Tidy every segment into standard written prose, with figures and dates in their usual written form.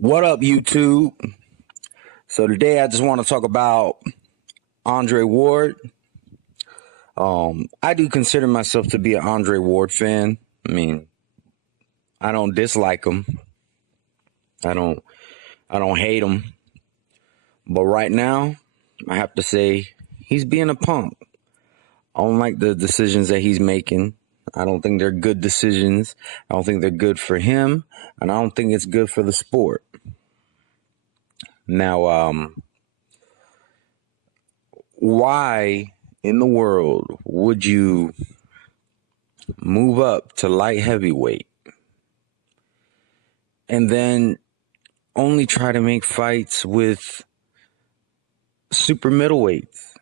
What up, YouTube? So today I just want to talk about Andre Ward. I do consider myself to be an Andre Ward fan. I mean, I don't dislike him. I don't hate him. But right now, I have to say he's being a punk. I don't like the decisions that he's making. I don't think they're good decisions. I don't think they're good for him, and I don't think it's good for the sport. Now, why in the world would you move up to light heavyweight and then only try to make fights with super middleweights,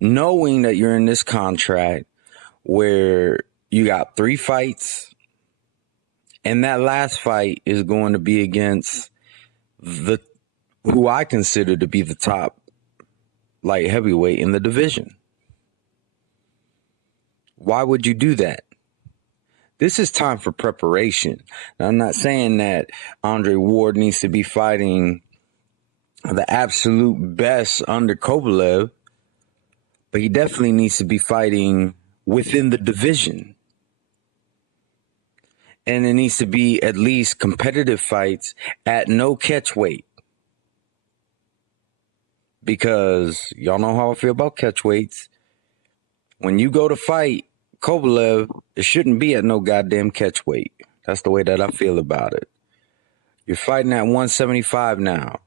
knowing that you're in this contract where you got 3 fights and that last fight is going to be against who I consider to be the top light heavyweight in the division? Why would you do that? This is time for preparation. Now, I'm not saying that Andre Ward needs to be fighting the absolute best under Kovalev, but he definitely needs to be fighting within the division. And it needs to be at least competitive fights at no catch weight. Because y'all know how I feel about catch weights. When you go to fight Kovalev, it shouldn't be at no goddamn catch weight. That's the way that I feel about it. You're fighting at 175 now.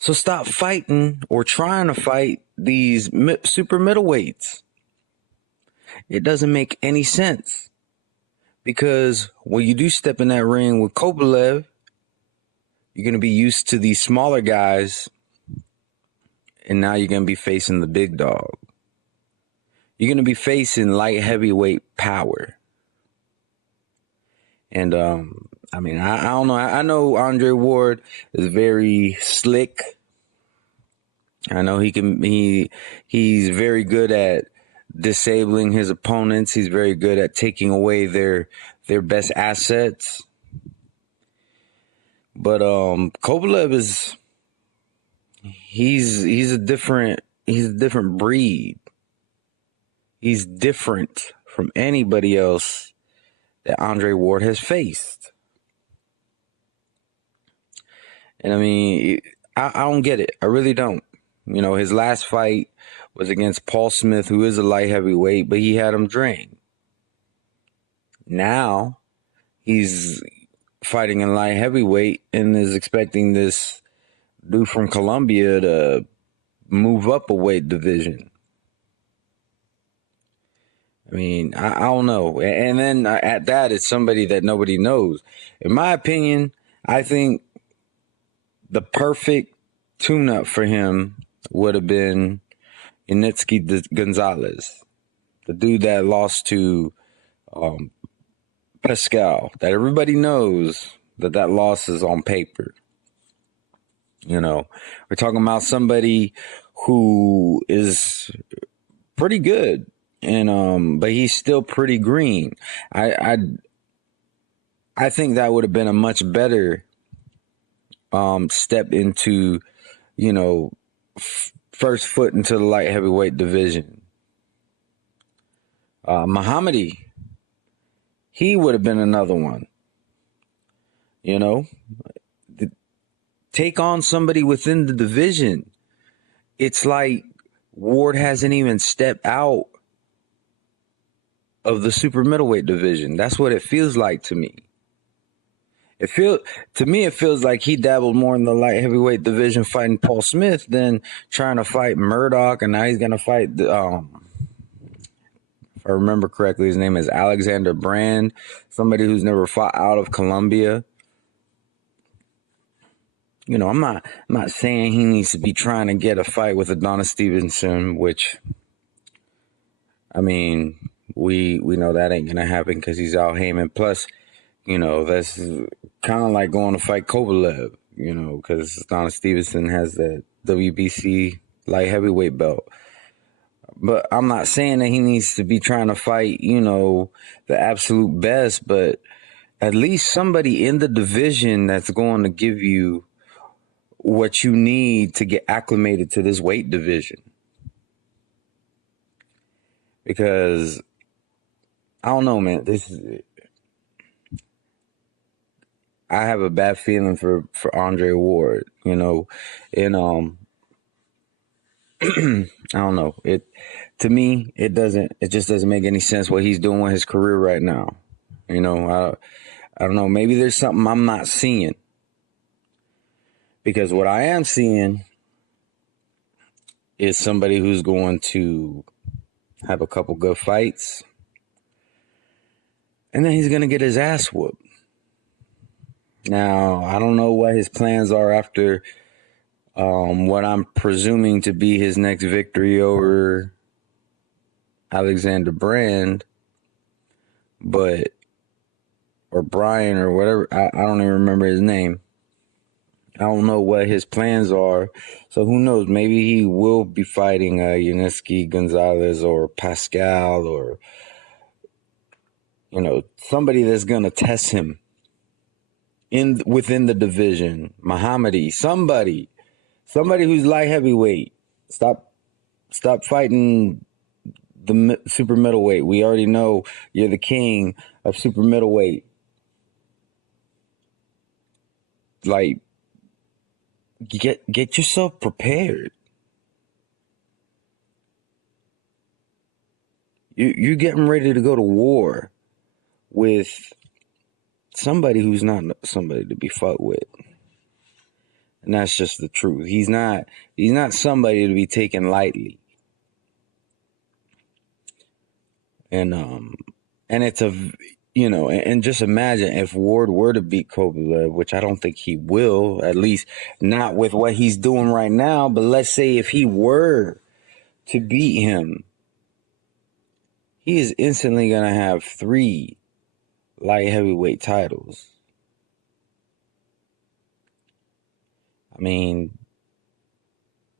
So stop fighting or trying to fight these super middleweights. It doesn't make any sense. Because when you do step in that ring with Kovalev, you're going to be used to these smaller guys, and now you're going to be facing the big dog. You're going to be facing light heavyweight power. And, I mean, I don't know. I know Andre Ward is very slick. I know he's very good at disabling his opponents. He's very good at taking away their best assets. But Kovalev he's a different breed. He's different from anybody else that Andre Ward has faced. And I mean, I don't get it. I really don't. You know, his last fight was against Paul Smith, who is a light heavyweight, but he had him drained. Now he's fighting in light heavyweight and is expecting this dude from Colombia to move up a weight division. I mean, I don't know. And then at that, it's somebody that nobody knows. In my opinion, I think the perfect tune-up for him would have been Yanitsky Gonzalez, the dude that lost to Pascal, that everybody knows that loss is on paper. You know, we're talking about somebody who is pretty good, and but he's still pretty green. I think that would have been a much better step into, you know, first foot into the light heavyweight division. Muhammadi, he would have been another one. You know, take on somebody within the division. It's like Ward hasn't even stepped out of the super middleweight division. That's what it feels like to me. It feels like he dabbled more in the light heavyweight division fighting Paul Smith than trying to fight Murdoch, and now he's gonna fight if I remember correctly, his name is Alexander Brand, somebody who's never fought out of Colombia. You know, I'm not saying he needs to be trying to get a fight with Adonis Stevenson, which, I mean, we know that ain't gonna happen because he's Al Heyman. Plus, you know, that's kind of like going to fight Kovalev, you know, because Adonis Stevenson has that WBC light heavyweight belt. But I'm not saying that he needs to be trying to fight, you know, the absolute best, but at least somebody in the division that's going to give you what you need to get acclimated to this weight division. Because I don't know, man. I have a bad feeling for Andre Ward, and I don't know. To me, it just doesn't make any sense what he's doing with his career right now. I don't know. Maybe there's something I'm not seeing, because what I am seeing is somebody who's going to have a couple good fights, and then he's going to get his ass whooped. Now, I don't know what his plans are after what I'm presuming to be his next victory over Alexander Brand, or Brian or whatever. I don't even remember his name. I don't know what his plans are. So who knows? Maybe he will be fighting Yunieski Gonzalez or Pascal, or somebody that's going to test him within the division. Muhammadi, somebody who's light heavyweight. Stop fighting the super middleweight. We already know you're the king of super middleweight. Like, get yourself prepared. You're getting ready to go to war with somebody who's not somebody to be fucked with. And that's just the truth. He's not somebody to be taken lightly. And it's and just imagine if Ward were to beat Kovalev, which I don't think he will, at least not with what he's doing right now. But let's say if he were to beat him, he is instantly going to have 3 light heavyweight titles. I mean,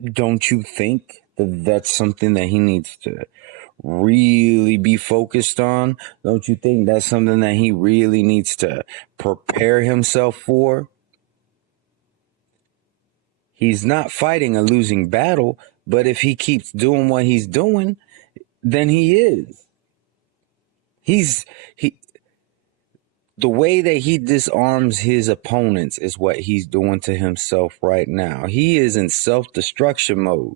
don't you think that that's something that he needs to really be focused on? Don't you think that's something that he really needs to prepare himself for? He's not fighting a losing battle, but if he keeps doing what he's doing, then he is. The way that he disarms his opponents is what he's doing to himself right now. He is in self-destruction mode.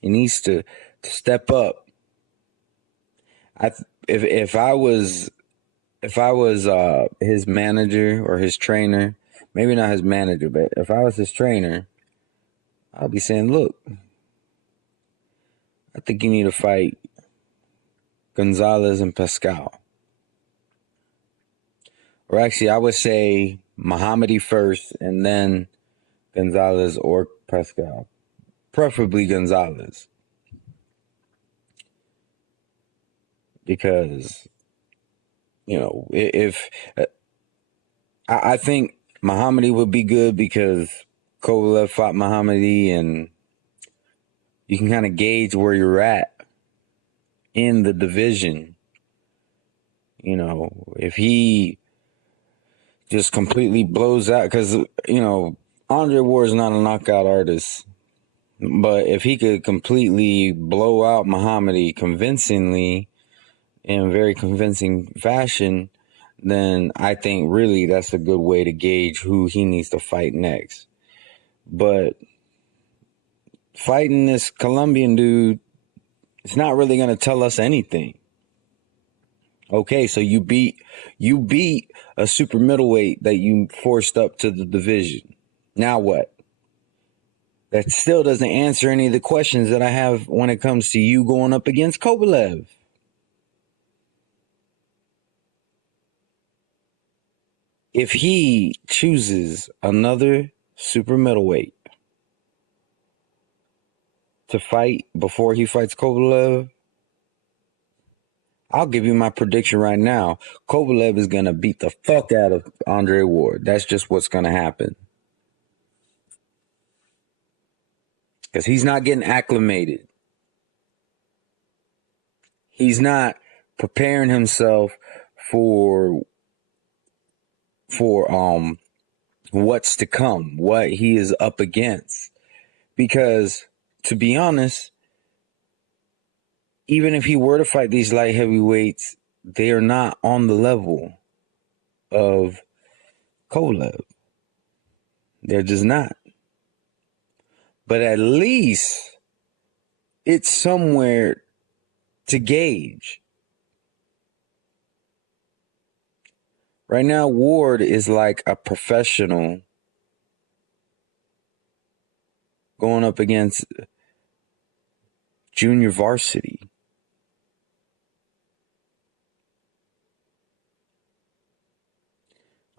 He needs to step up. If I was his manager or his trainer, maybe not his manager, but if I was his trainer, I'd be saying, look, I think you need to fight Gonzalez and Pascal. Or actually, I would say Muhammadi first and then Gonzalez or Pascal. Preferably Gonzalez. Because, if I think Muhammadi would be good because Kovalev fought Muhammadi, and you can kind of gauge where you're at in the division. If he just completely blows out, because, Andre Ward is not a knockout artist. But if he could completely blow out Muhammadi convincingly, in very convincing fashion, then I think really that's a good way to gauge who he needs to fight next. But fighting this Colombian dude, it's not really going to tell us anything. Okay, so you beat a super middleweight that you forced up to the division. Now what? That still doesn't answer any of the questions that I have when it comes to you going up against Kovalev. If he chooses another super middleweight to fight before he fights Kovalev, I'll give you my prediction right now. Kovalev is going to beat the fuck out of Andre Ward. That's just what's going to happen. Because he's not getting acclimated. He's not preparing himself for what's to come, what he is up against. Because to be honest, even if he were to fight these light heavyweights, they are not on the level of Kovalev. They're just not. But at least it's somewhere to gauge. Right now, Ward is like a professional going up against junior varsity.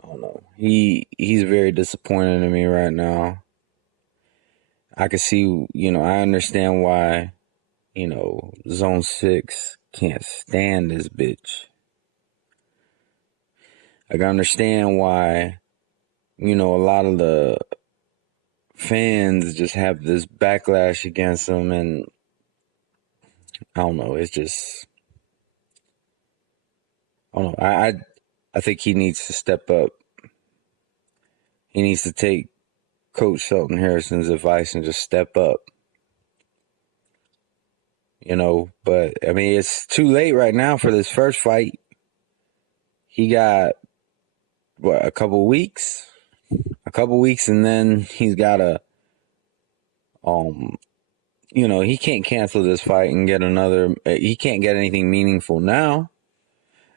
I don't know. He's very disappointing to me right now. I can see, I understand why, Zone 6 can't stand this bitch. I can understand why, a lot of the fans just have this backlash against him, and I don't know, it's just, I don't know, I think he needs to step up. He needs to take Coach Shelton Harrison's advice and just step up. But I mean, it's too late right now for this first fight. He got, a couple weeks, and then he's got he can't cancel this fight and get another. He can't get anything meaningful now.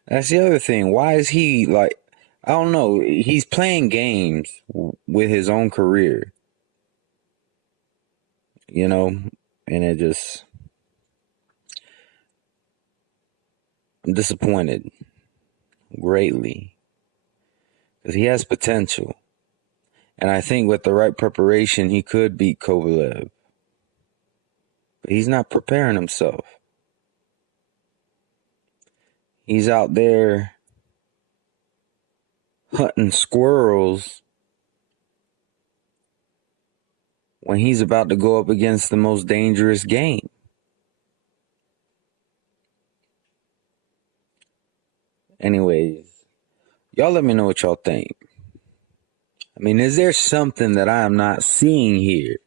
That's the other thing. Why is he like, I don't know. He's playing games with his own career, and it just, I'm disappointed greatly because he has potential. And I think with the right preparation, he could beat Kovalev. But he's not preparing himself. He's out there hunting squirrels when he's about to go up against the most dangerous game. Anyways, y'all let me know what y'all think. I mean, is there something that I am not seeing here?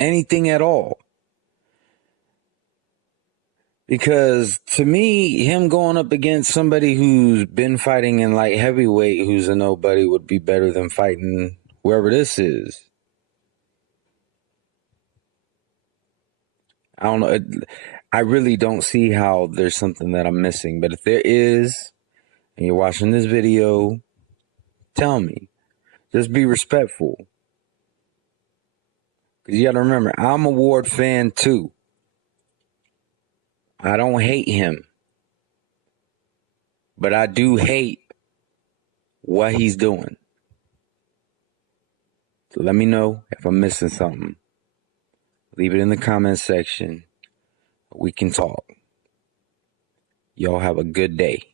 Anything at all? Because to me, him going up against somebody who's been fighting in light heavyweight, who's a nobody, would be better than fighting whoever this is. I don't know. I really don't see how there's something that I'm missing. But if there is, and you're watching this video, tell me. Just be respectful. Because you got to remember, I'm a Ward fan too. I don't hate him. But I do hate what he's doing. So let me know if I'm missing something. Leave it in the comment section. We can talk. Y'all have a good day.